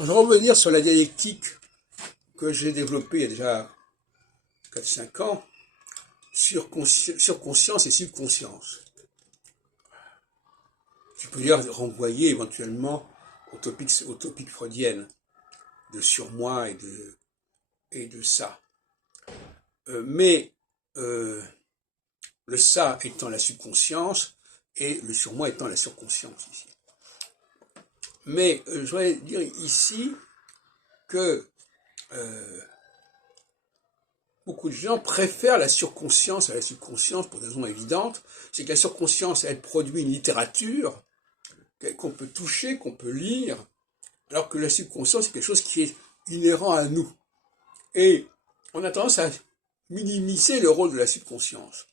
Je vais revenir sur la dialectique que j'ai développée il y a déjà 4-5 ans sur conscience et subconscience. Je peux dire renvoyer éventuellement aux topiques freudiennes de surmoi et de ça. Mais le ça étant la subconscience et le surmoi étant la surconscience ici. Mais je voudrais dire ici que beaucoup de gens préfèrent la surconscience à la subconscience pour des raisons évidentes. C'est que la surconscience, elle produit une littérature qu'on peut toucher, qu'on peut lire, alors que la subconscience, c'est quelque chose qui est inhérent à nous. Et on a tendance à minimiser le rôle de la subconscience.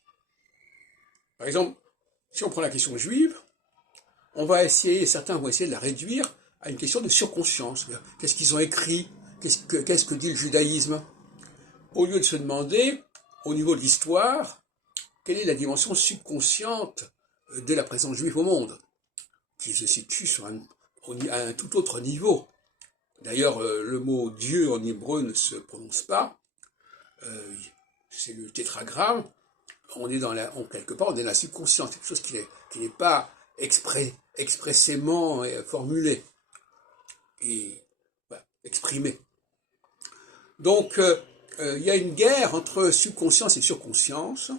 Par exemple, si on prend la question juive, certains vont essayer de la réduire à une question de surconscience. Qu'est-ce qu'ils ont écrit? Qu'est-ce que dit le judaïsme? Au lieu de se demander, au niveau de l'histoire, quelle est la dimension subconsciente de la présence juive au monde, qui se situe à un tout autre niveau. D'ailleurs, le mot Dieu en hébreu ne se prononce pas, c'est le tétragramme, on est quelque part, on est dans la subconscience, quelque chose qui n'est pas expressément formulé et exprimé. Donc, il y a une guerre entre subconscience et surconscience,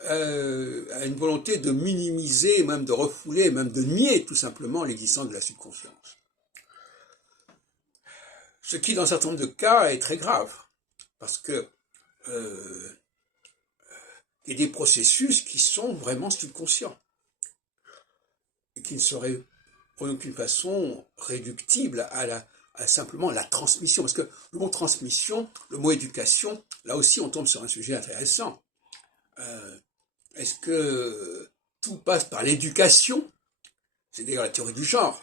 une volonté de minimiser, même de refouler, même de nier tout simplement l'existence de la subconscience. Ce qui, dans un certain nombre de cas, est très grave, parce que il y a des processus qui sont vraiment subconscients, et qui ne seraient en aucune façon réductibles à simplement la transmission. Parce que le mot transmission, le mot éducation, là aussi on tombe sur un sujet intéressant. Est-ce que tout passe par l'éducation? C'est d'ailleurs la théorie du genre.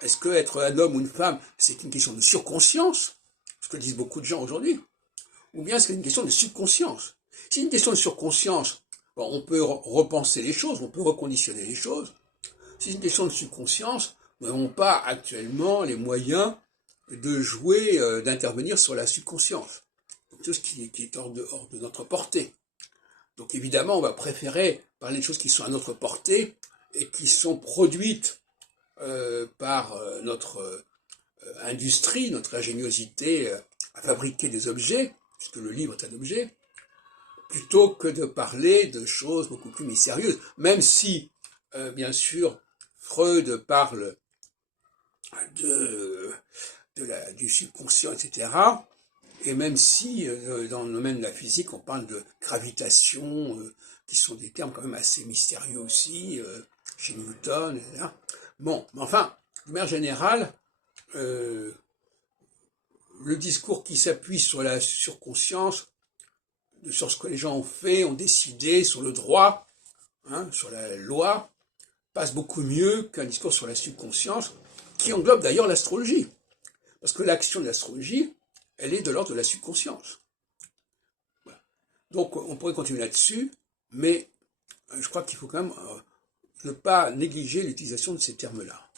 Est-ce que être un homme ou une femme, c'est une question de surconscience, ce que disent beaucoup de gens aujourd'hui, ou bien c'est une question de subconscience? Si c'est une question de surconscience, bon, on peut repenser les choses, on peut reconditionner les choses. Si c'est une question de subconscience, nous n'avons pas actuellement les moyens de jouer, d'intervenir sur la subconscience. Donc, tout ce qui est hors de notre portée. Donc évidemment, on va préférer parler de choses qui sont à notre portée et qui sont produites par notre industrie, notre ingéniosité à fabriquer des objets, puisque le livre est un objet, plutôt que de parler de choses beaucoup plus mystérieuses. Même si, bien sûr, Freud parle du subconscient, etc., et même si, dans le domaine de la physique, on parle de gravitation, qui sont des termes quand même assez mystérieux aussi, chez Newton, etc. Bon, mais enfin, de manière générale, le discours qui s'appuie sur la surconscience, sur ce que les gens ont fait, ont décidé, sur le droit, sur la loi, passe beaucoup mieux qu'un discours sur la subconscience, qui englobe d'ailleurs l'astrologie. Parce que l'action de l'astrologie, elle est de l'ordre de la subconscience. Voilà. Donc on pourrait continuer là-dessus, mais je crois qu'il faut quand même ne pas négliger l'utilisation de ces termes-là.